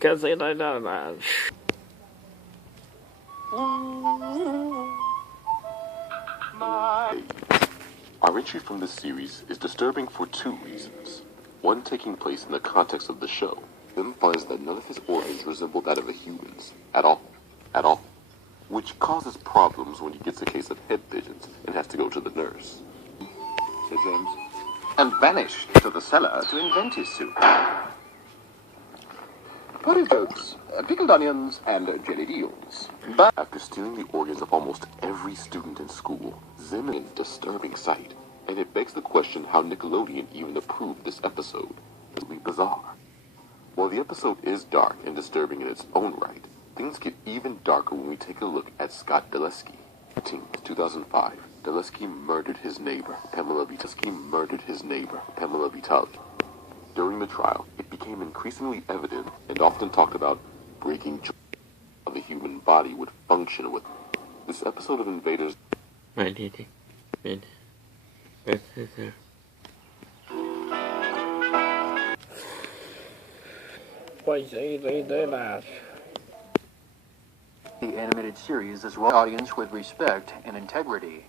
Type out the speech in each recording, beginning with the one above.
Because they don't know that. Our entry from this series is disturbing for two reasons. One taking place in the context of the show. Zim finds that none of his organs resemble that of a human's. At all. Which causes problems when he gets a case of head visions and has to go to the nurse. Sir James. And vanished to the cellar to invent his soup. Porridge oats, pickled onions, and jellied eels. But after stealing the organs of almost every student in school, Zim is a disturbing sight. And it begs the question how Nickelodeon even approved this episode. It's really bizarre. While the episode is dark and disturbing in its own right, things get even darker when we take a look at Scott Dellesky. 2005, Dellesky murdered his neighbor, Pamela Vitale. During the trial, it became increasingly evident and often talked about breaking how the human body would function with. This episode of Invaders... Why say they do that? The animated series as well audience with respect and integrity.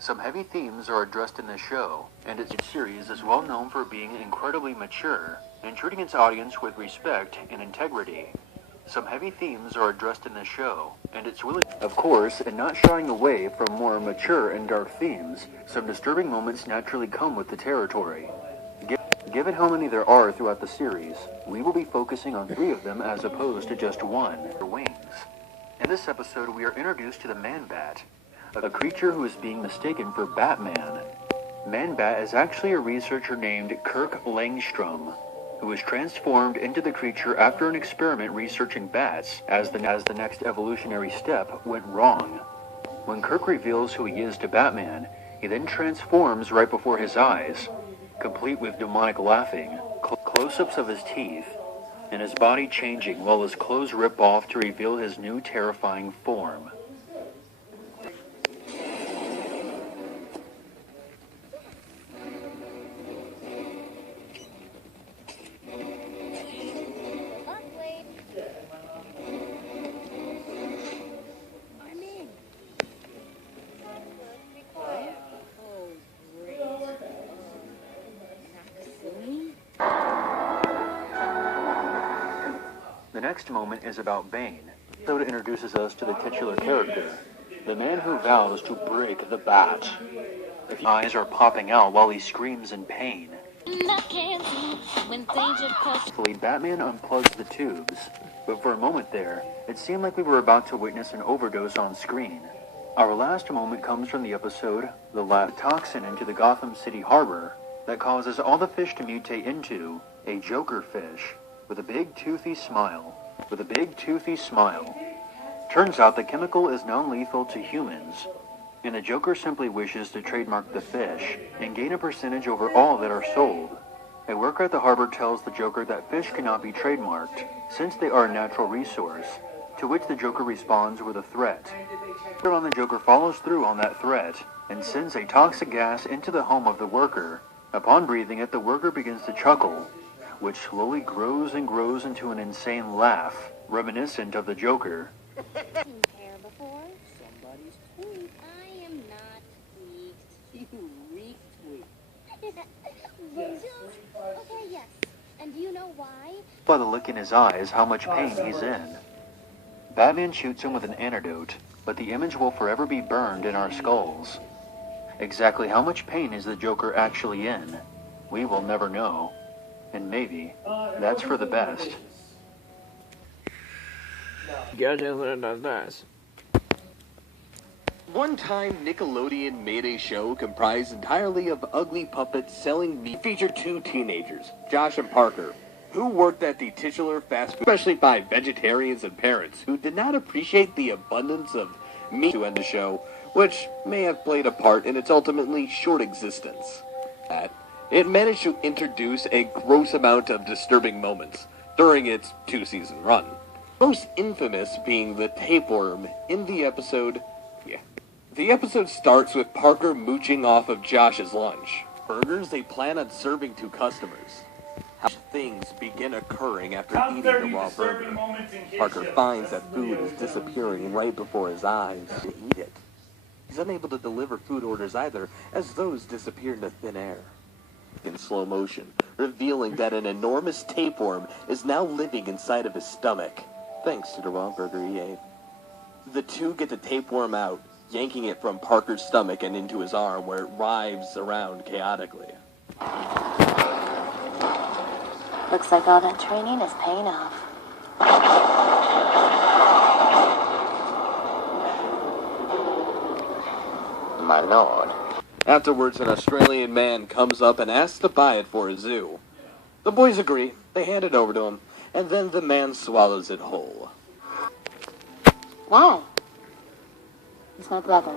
Some heavy themes are addressed in the show, and its series is well known for being incredibly mature and treating its audience with respect and integrity. Some heavy themes are addressed in the show, and it's really, of course, and not shying away from more mature and dark themes, some disturbing moments naturally come with the territory. Given how many there are throughout the series, we will be focusing on 3 of them as opposed to just 1. Wings. In this episode, we are introduced to the Man-Bat, a creature who is being mistaken for Batman. Man-Bat is actually a researcher named Kirk Langstrom, who was transformed into the creature after an experiment researching bats as the next evolutionary step went wrong. When Kirk reveals who he is to Batman, he then transforms right before his eyes, complete with demonic laughing, close-ups of his teeth, and his body changing while his clothes rip off to reveal his new terrifying form. The next moment is about Bane. The episode introduces us to the titular character, the man who vows to break the bat. His eyes are popping out while he screams in pain. Batman unplugs the tubes, but for a moment there, it seemed like we were about to witness an overdose on screen. Our last moment comes from the episode, The Last Toxin into the Gotham City harbor, that causes all the fish to mutate into a Joker fish. With a big toothy smile. Turns out the chemical is non-lethal to humans, and the Joker simply wishes to trademark the fish and gain a percentage over all that are sold. A worker at the harbor tells the Joker that fish cannot be trademarked, since they are a natural resource, to which the Joker responds with a threat. The Joker follows through on that threat, and sends a toxic gas into the home of the worker. Upon breathing it, the worker begins to chuckle, which slowly grows and grows into an insane laugh, reminiscent of the Joker. Before somebody's tweet. I am not tweaked. You retweet. Okay, yes. And do you know why? By the look in his eyes, how much pain he's in. Batman shoots him with an antidote, but the image will forever be burned in our skulls. Exactly how much pain is the Joker actually in? We will never know. And maybe that's for the best. One time, Nickelodeon made a show comprised entirely of ugly puppets selling meat. Featured 2 teenagers, Josh and Parker, who worked at the titular fast food, especially by vegetarians and parents who did not appreciate the abundance of meat to end the show, which may have played a part in its ultimately short existence. It managed to introduce a gross amount of disturbing moments during its 2-season run. Most infamous being the tapeworm in the episode. The episode starts with Parker mooching off of Josh's lunch. Burgers they plan on serving to customers. things begin occurring after eating the raw burger. Parker finds that food is disappearing right before his eyes to eat it. He's unable to deliver food orders either, as those disappear into thin air. In slow motion, revealing that an enormous tapeworm is now living inside of his stomach, thanks to the raw burger he ate. The two get the tapeworm out, yanking it from Parker's stomach and into his arm, where it writhes around chaotically. Looks like all that training is paying off. My lord. Afterwards, an Australian man comes up and asks to buy it for a zoo. The boys agree, they hand it over to him, and then the man swallows it whole. Why? He's my brother.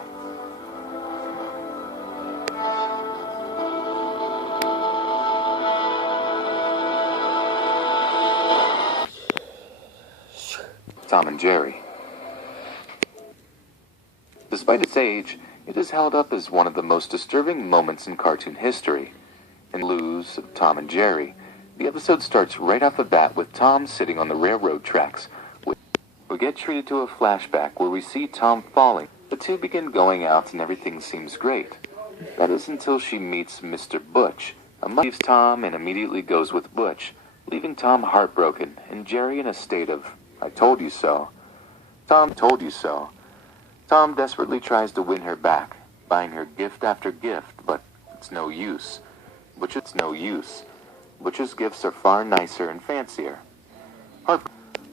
Tom and Jerry. Despite its age, it is held up as one of the most disturbing moments in cartoon history. In Lose of Tom and Jerry, the episode starts right off the bat with Tom sitting on the railroad tracks. We get treated to a flashback where we see Tom falling. The two begin going out and everything seems great. That is until she meets Mr. Butch. A mother leaves Tom and immediately goes with Butch, leaving Tom heartbroken and Jerry in a state of, I told you so. Tom told you so. Tom desperately tries to win her back, buying her gift after gift, but it's no use. Butch's gifts are far nicer and fancier.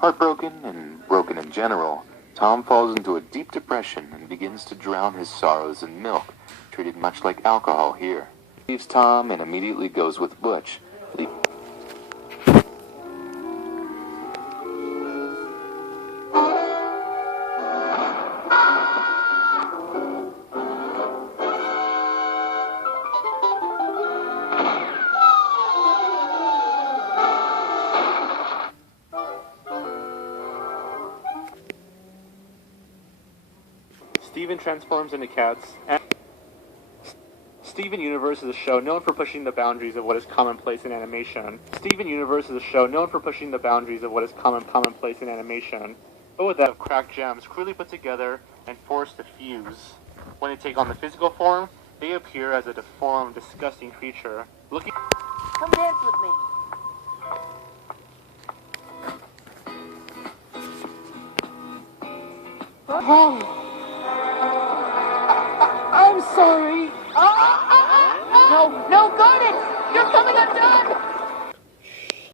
Heartbroken and broken in general, Tom falls into a deep depression and begins to drown his sorrows in milk, treated much like alcohol here. He leaves Tom and immediately goes with Butch. Steven transforms into cats. Steven Universe is a show known for pushing the boundaries of what is commonplace in animation. Steven Universe is a show known for pushing the boundaries of what is commonplace in animation, but with that of cracked gems clearly put together and forced to fuse. When they take on the physical form, they appear as a deformed, disgusting creature. Looking. Come dance with me. Wrong! I'm sorry! No, guard it! You're coming undone!